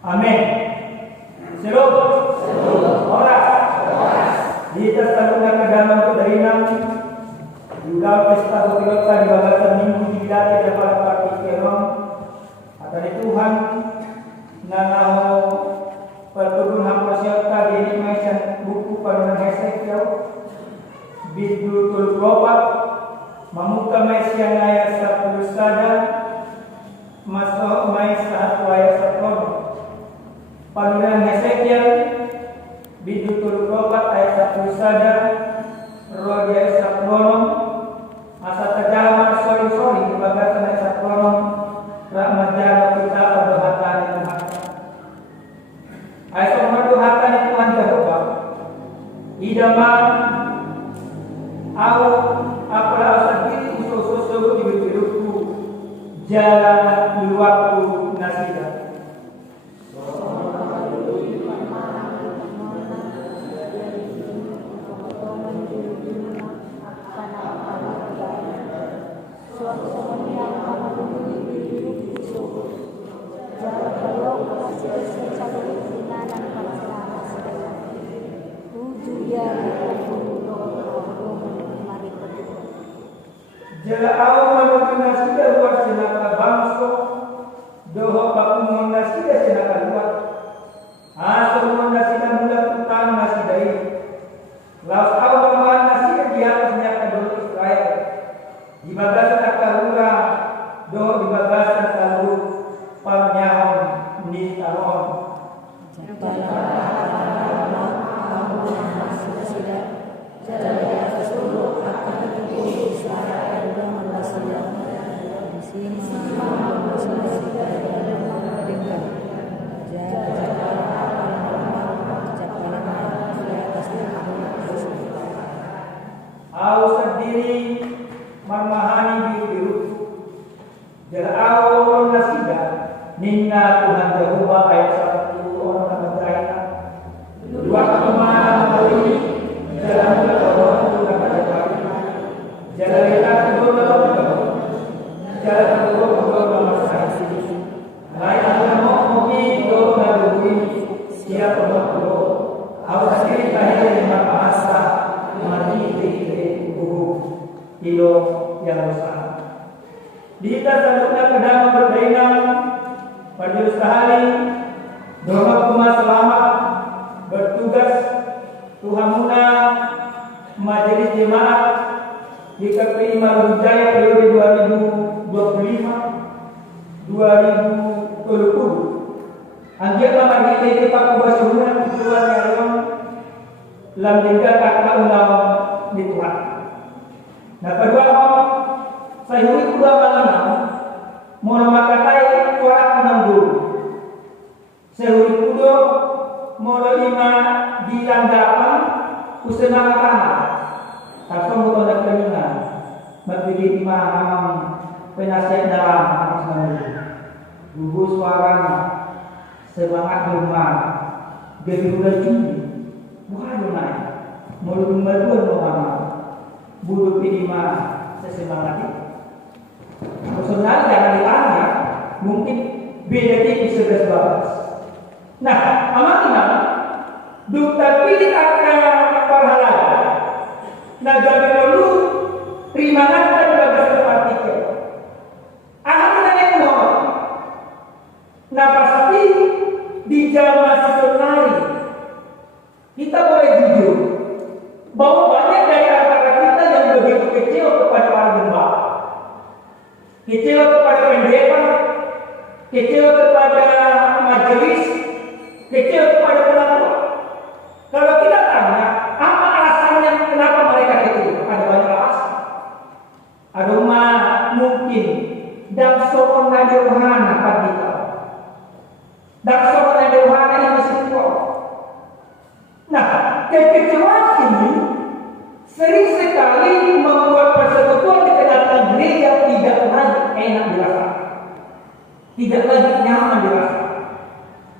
Amin. Seru? Ora. Kita selalu kadang kedainam juga pesta berkilauan di bagasan minggu tidak dapat partikelon atau Tuhan nanau perturun hamba siapa diri macam buku pada Hesekiel bidul propat memuka Mesian ayat 10 saja masuk Mesian ayat 10 panulian Hesekiel bidul propat ayat 10 saja roh ayat 10 masa terjamah sorry di bagasan ayat 10 rahmatnya kita berdoa Tuhan ayat berdoa Tuhan Jehovah idaman au apalah sakit usul-usul di hidupku jalan waktu nasida jala au manutina sida luar senaka bangso doho pakumun nasida senaka luar aso nasida mula tutan nasida ini laus au paman nasida di atas nyata doho Israel di bagasan akarura doho di bagasan kalu parnyahon ni taron au sendiri marmahani biru jala au nasida ninna Tuhan Jehovah ayat 1 orang namanya dua kemana hari jalan berdoa Tuhan jalan kita berdoa jalan berdoa masih lain ada mau doa nabi siapa berdoa au sendiri kahir bahasa mati kilo yang besar. Kita selanjutnya sedang berdainam pada sehari doa rumah selamat bertugas Tuhan Muna Majelis Jemaat di KPI Marujaya periode 2025-2030. Anggota bagi kita Pak Bahasa Muna Tuhan yang lamtingkan kata ulang di Tuhan. Nah kedua saya ini dua malam mau makatai kuat menanggung saya kudo mau lima di landapan usaha tanah tapi mau ada keningan bagi lima amam penasihat dalam gugus suaranya semangat rumah gedung cumi bukan rumah mau membantu mau budu pilima sesemangat itu. Sebenarnya jangan ditanya, mungkin beda tipis 11-12. Nah, amanah duta pilih akan parhala. Nah, jadi perlu terimakan dan bagas partikel. Amanah yang mohon. Nah, pasti di zaman sesenari kita boleh jujur bahwa banyak dari begitu kecil kepada para gembala, kecil kepada pendeta, kecil kepada majelis, kecil kepada penatua. Kalau kita tanya, apa alasannya kenapa mereka kecil? Ada banyak alasan. Ada mungkin dakso nadewana padita, dakso nadewana yang masih tua. Nah, kekecewaan ini sering sekali membuat persekutuan di kedatangan gereja tidak lagi enak dirasa, tidak lagi nyaman dirasa.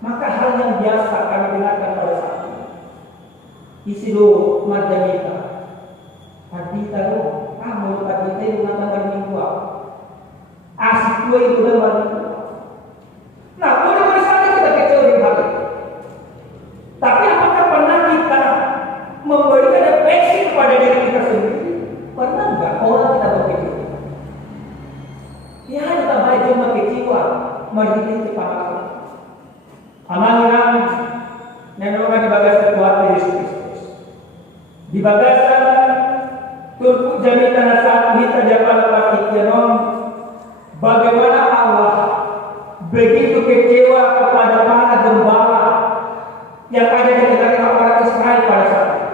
Maka hal yang biasa kami dengarkan pada saat ini. Isi lo madamita, hadita lo, kamu hadita itu mengatakan minggu. Asik gue itu dan baru. Nah, boleh saja kita kecewa di pangkat. Amangan nenongan di bagas kuat Yesus Kristus. Di bagasan turku jadi tanah saat kita dapat pastikan bagaimana Allah begitu kecewa kepada para gembala yang ada di tengah orang Israel pada saat itu.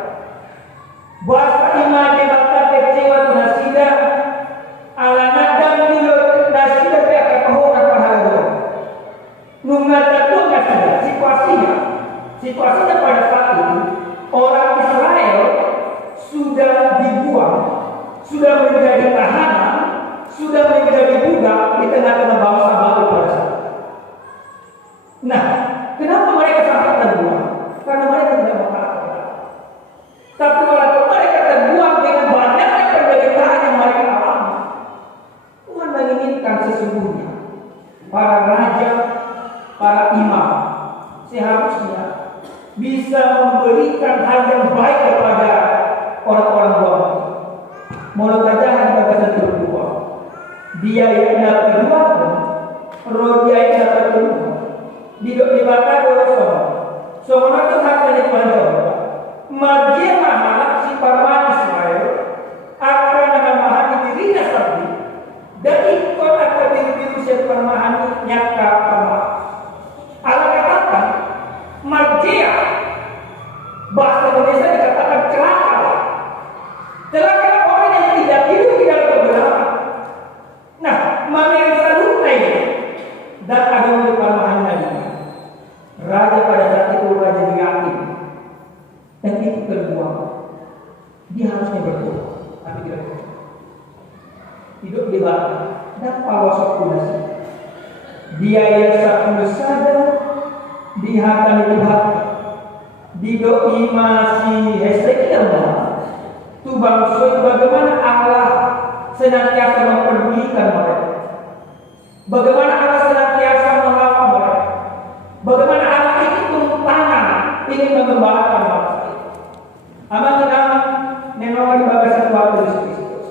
Bahasa iman dibakar kecewa tunasida ala nadam dilo nasida pihak kehoran pahala nungata pun nasida situasinya pada saat itu orang Israel sudah dibuang, sudah menjadi tahanan, sudah menjadi budak di tengah-tengah bangsa baru pada saat itu. Nah, kenapa mereka sampai terbuang? Karena mereka tidak berharap. Tapi walaupun mereka terbuang dengan banyaknya penderitaan yang mereka alami, Tuhan menginginkan sesungguhnya para raja, para imam seharusnya bisa memberikan hal yang baik kepada orang-orang buang. Mulut ajaran bagasan terbuang. Dia yang dapat dua pun, roh dia yang dapat dua. Di bakar dosa. Semua itu hak dari panjang. Magia mahalak si parman Israel akan memahami dirinya sendiri dan ikut akan diri si parman nyata parman. Allah katakan magia bahasa Indonesia dikatakan celaka. Celaka orang yang tidak hidup di dalam kebenaran. Nah, memirsa dunia ini dan agama di parman lagi. Raja pada saat itu raja yakin dan itu kedua dia harusnya berdoa tapi tidak berdoa. Hidup di bawah dan pawasok kunasi dia yang satu sadar dihatan Tuhan didoi masih Hezekiel tu bangsa bagaimana Allah senantiasa memperdulikan mereka, bagaimana Allah senantiasa mengawal mereka, bagaimana Allah itu turun tangan ingin mengembalakan bangsa itu. Amangan nenong di bagasan Tuhan Yesus Kristus.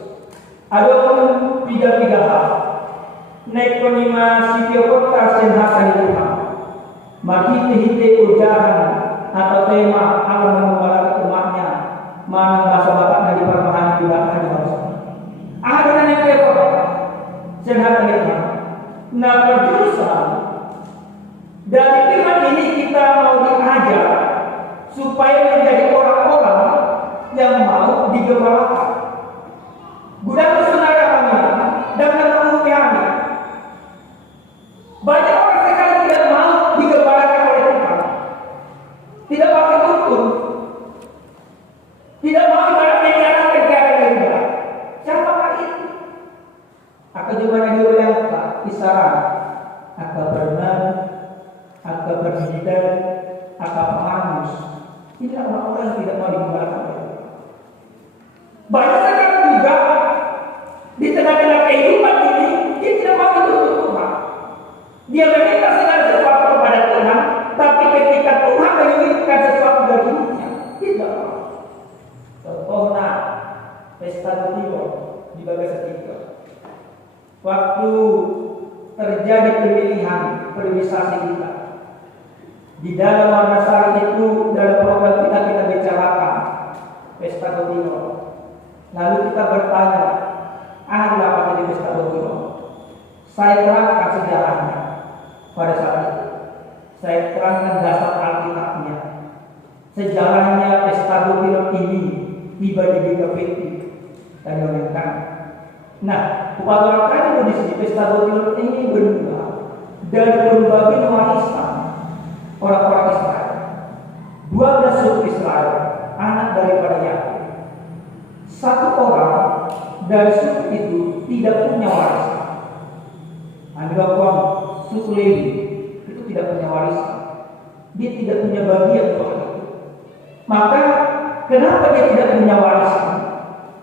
Ada pun tiga hal. Naik penima sipio kota senhasan Tuhan. Mahiti-hiti ujaran atau tema Allah mengembalakan umatnya. Mana bahasa bakatnya di permahan di belakang di bangsa. Ada yang kekot senhasan Tuhan. Nah berjurusan dari firman ini kita mau diajar supaya menjadi orang-orang yang mau digembalakan. Gudang saudara kami dan menurut kami banyak orang sekarang tidak mau digembalakan oleh Tuhan, tidak pakai tutur, tidak mau menjalankan kegiatan ibadah. Siapakah itu? Aku juga diulang kisaran. Aku berenang, aku berhidang, aku pengamus. Tidak orang yang tidak mau digembalakan oleh Tuhan. Banyak sekarang juga di tengah-tengah kehidupan ini dia tidak mau menuntut Tuhan. Dia meminta segala sesuatu kepada Tuhan, tapi ketika Tuhan menginginkan sesuatu dari hidupnya, tidak mau. Contohnya pesta Timur di Bagasan Tiga. Waktu terjadi pemilihan periwisasi kita, di dalam warna sari itu dalam program kita bicarakan pesta Timur. Lalu kita bertanya, ada apa di pesta Timur? Saya terangkan sejarahnya pada saat itu. Saya terangkan dasar Alkitabnya. Sejarahnya pesta Timur ini tiba di BKPT dan diumumkan. Nah, upaya di sini pesta Timur ini bermula dari berbagai warisan orang-orang Israel. 12 suku Israel, anak daripada Yakub. Satu orang dari suku itu tidak punya warisan. Anda suku Lewi itu tidak punya warisan. Dia tidak punya bagian soal itu. Maka kenapa dia tidak punya warisan?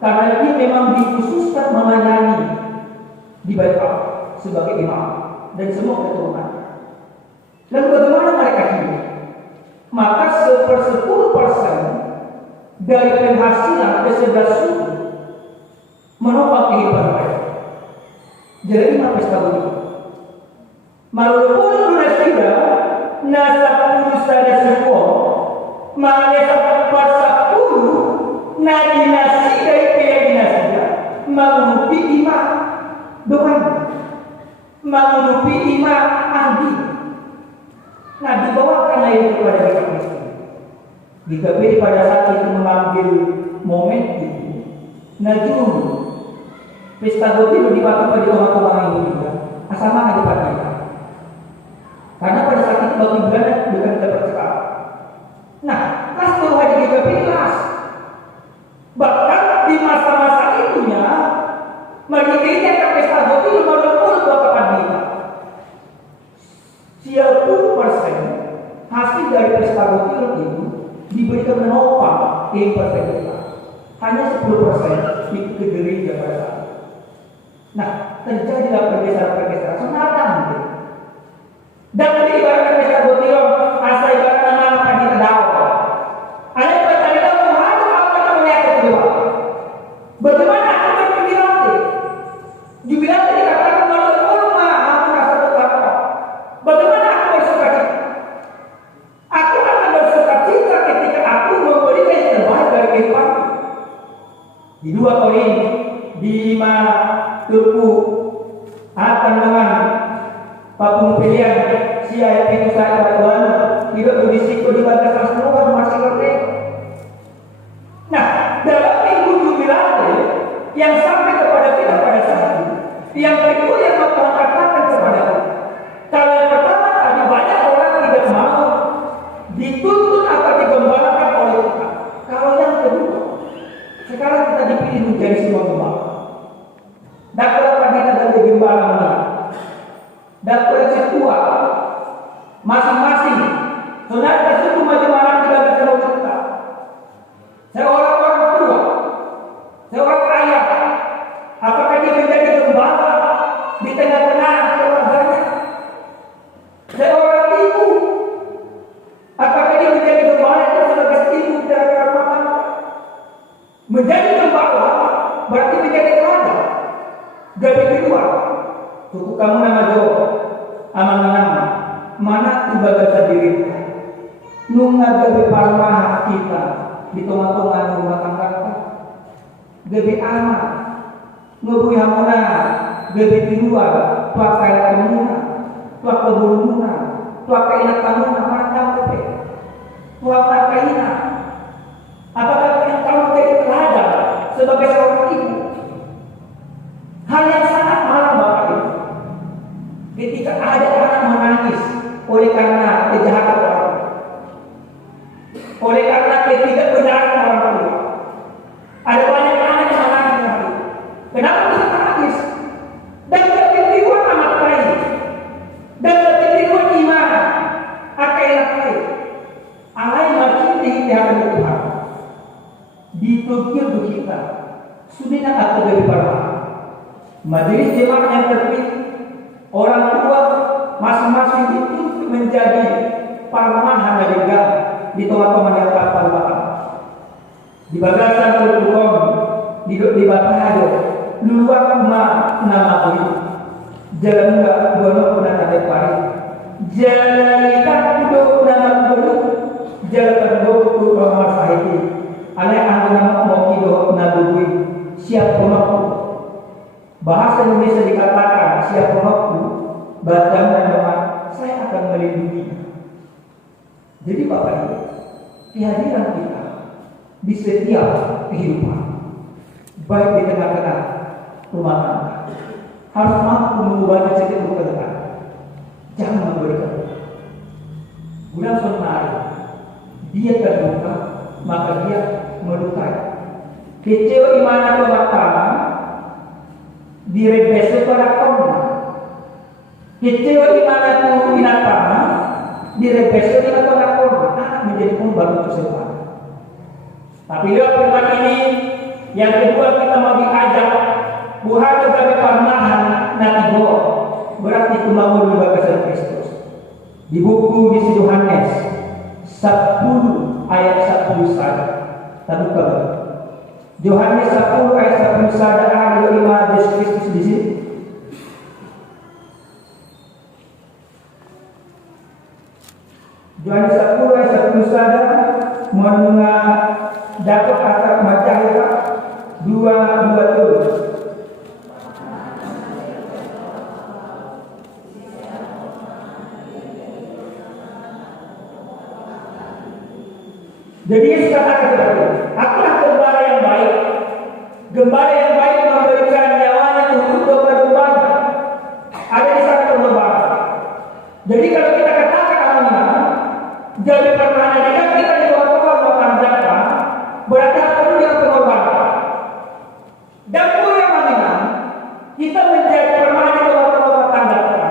Karena dia memang dikhususkan melayani di Bait Allah sebagai imam dan semua keturunannya. Lalu bagaimana mereka hidup? Maka 10% dari penghasilan ke-11 suku menopang kehidupan mereka. Jadi pesta Timur. Malupun nasida nasa purusa na semua malesa pasapulu na dinasida kaya dinasida mengunupi ima doang mengunupi ima andi. Nah dibawakan itu kepada kita Kristen. Dikebiri pada saat itu mengambil momen itu. Nah dulu pesta gotilu dipakai pada orang-orang ini juga. Asal mana dipakai? Karena pada saat itu bagi bulan bukan dapat sekali. Nah, kelas Tuhan dikebiri kelas. Bahkan di masa-masa itunya, mereka ke pesta gotilu walaupun bapak kita. 90% hasil dari pesta gotilu itu diberikan menopang investasi kita. Hanya 10% itu ke gereja pada saat itu. Nah, terjadilah pergeseran-pergeseran semacam itu. Dan beribaratkan pesta gotilu, asa ibaratkan nama kita dakwah. Ada yang bertanya tahu apa namanya kedua. Bagaimana aku berjubilate? Jubilate dikatakan walaupun aku rasa bertakwa. Bagaimana aku bersukacita? Aku akan bersukacita ketika aku memberikan yang terbaik dari kehidupan. Di 2 Korintus di 5 turku akan dengan papung pilihan si ayat itu saya Tuhan tidak berisiko di batas semua masih lebih. Nah dalam minggu jubilate yang sampai kepada kita pada saat ini yang kedua yang mengatakan kepada kita. Kalau yang pertama tadi banyak orang tidak mau dituntut atau digembalakan oleh kita. Kalau yang kedua, sekarang kita dipilih menjadi sebuah gembala. Dan kalau kita dari gembala mana? Dan kalau setua masing-masing saudara tersebut macam-macam tidak bisa kita. Seorang orang tua, seorang ayah, apakah dia menjadi gembala di tengah-tengah keluarganya? Seorang ibu, apakah dia menjadi gembala itu sebagai ibu dari rumah tangga? Menjadi gembala berarti menjadi teladan. Dari kedua, suku kamu nama jawab, aman nama, mana tiba bahasa diri, nunga gabe parmah kita di tengah-tengah rumah tangga kita, gabe amat, ngebui hamuna, gabe kedua, pakai kamuna. Tua kebulungan, tua kainak kamu mana tahu tua kainak. Apakah yang kamu jadi teladan sebagai seorang ibu? Hal yang sangat malang bapak ibu. Ketika ada anak menangis oleh karena kejahatan orang, oleh karena ketidakbenaran orang tua, ada banyak anak yang menangis. Kenapa bisa menangis? Dan ketiduan amat baik. Dan ketiduan iman akan lain. Alai makin dihadapan Tuhan. Ditugil kita sudah atau dari para majelis jemaat yang terpilih, orang tua masing-masing itu menjadi parmahan juga di tengah-tengah yang kapal-kapal. Di bagasan tertutup di batahado luar nama itu. Jalan enggak boleh pernah ada pari. Jalan kita duduk nama dulu. Jalan duduk rumah sahibi. Ada yang nama mau kido nabui siap penokku. Bahasa Indonesia dikatakan siap penokku. Badan dan doa saya akan melindungi. Jadi Bapak Ibu, kehadiran kita di setiap kehidupan, baik di tengah-tengah rumah tangga, harus mampu mengubahnya setiap keadaan. Jangan memberikan. Bulan Sonari, dia terbuka, maka dia melukai. Kecewa imana pertama, direbesi pada kaum. Kecewa imana tu binatang, direbesi pada kaum. Anak menjadi korban tersebut. Tapi lewat firman ini, yang kedua kita mau diajak bukan sebagai parmahan nanti berarti kemauan bagasan Kristus. Di buku di Yohanes 10 ayat 1 saja. Tapi kalau Yohanes 10 ayat 1 saja ada 5 Yesus Kristus di sini. Yohanes 10 ayat 10 saja mengenai dapat asal majahira 2:27. Jadi Yesus katakan kepada akulah gembala yang baik. Gembala yang baik memberikan nyawanya untuk domba-dombanya. Ada di sana pengembala. Jadi kalau kita katakan amanah, jadi pertanyaan kita di bawah pengorbanan jaka, berarti perlu yang pengorbanan. Dan perlu yang mana? Kita menjadi permainan di bawah pengorbanan jaka.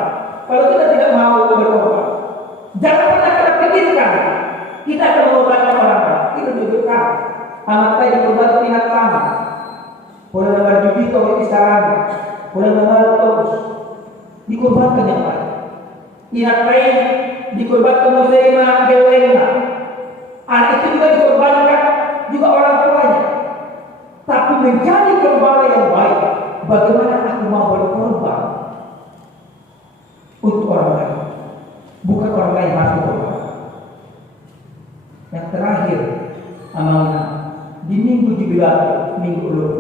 Kalau kita tidak mau berkorban, jangan pernah kita pikirkan kita akan mengorbankan orang lain. Kita tunjukkan anak saya dikorban pihak sama. Boleh nomor judi atau kisaran, boleh nomor terus dikorbankan yang lain. Pihak lain dikorbankan muslimah gelengna. Anak itu juga dikorbankan juga orang tuanya. Tapi menjadi gembala yang baik, bagaimana aku mau berkorban untuk orang lain, bukan orang lain harus berkorban. Yang terakhir, amanah di minggu 17, minggu ulur.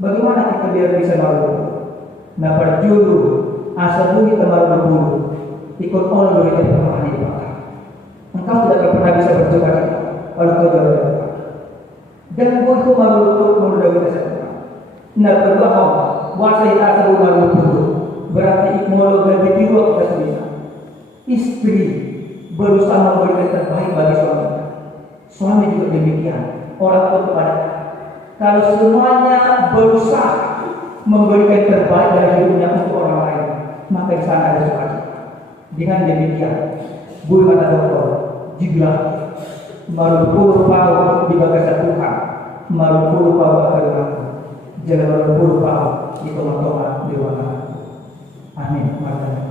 Bagaimana kita biar bisa malu? Nah, perjuru asal kita malu ikut Allah dari permohonan ibadah. Engkau tidak pernah bisa bersuka cita kalau kau jauh. Dan kau itu malu dari kita. Nah, kedua wasa kita asal malu berarti ikmolo ganti dua kita. Istri berusaha memberikan terbaik bagi suaminya. Suami juga demikian. Orang tua kepada kalau semuanya berusaha memberikan terbaik dari hidupnya untuk orang lain, maka di sana ada sukacita. Dengan demikian, bulu kata dokter, jika marupuru pau di bagasa Tuhan, marupuru pau akan aku, jangan marupuru pau di tengah-tengah di mana. Amin.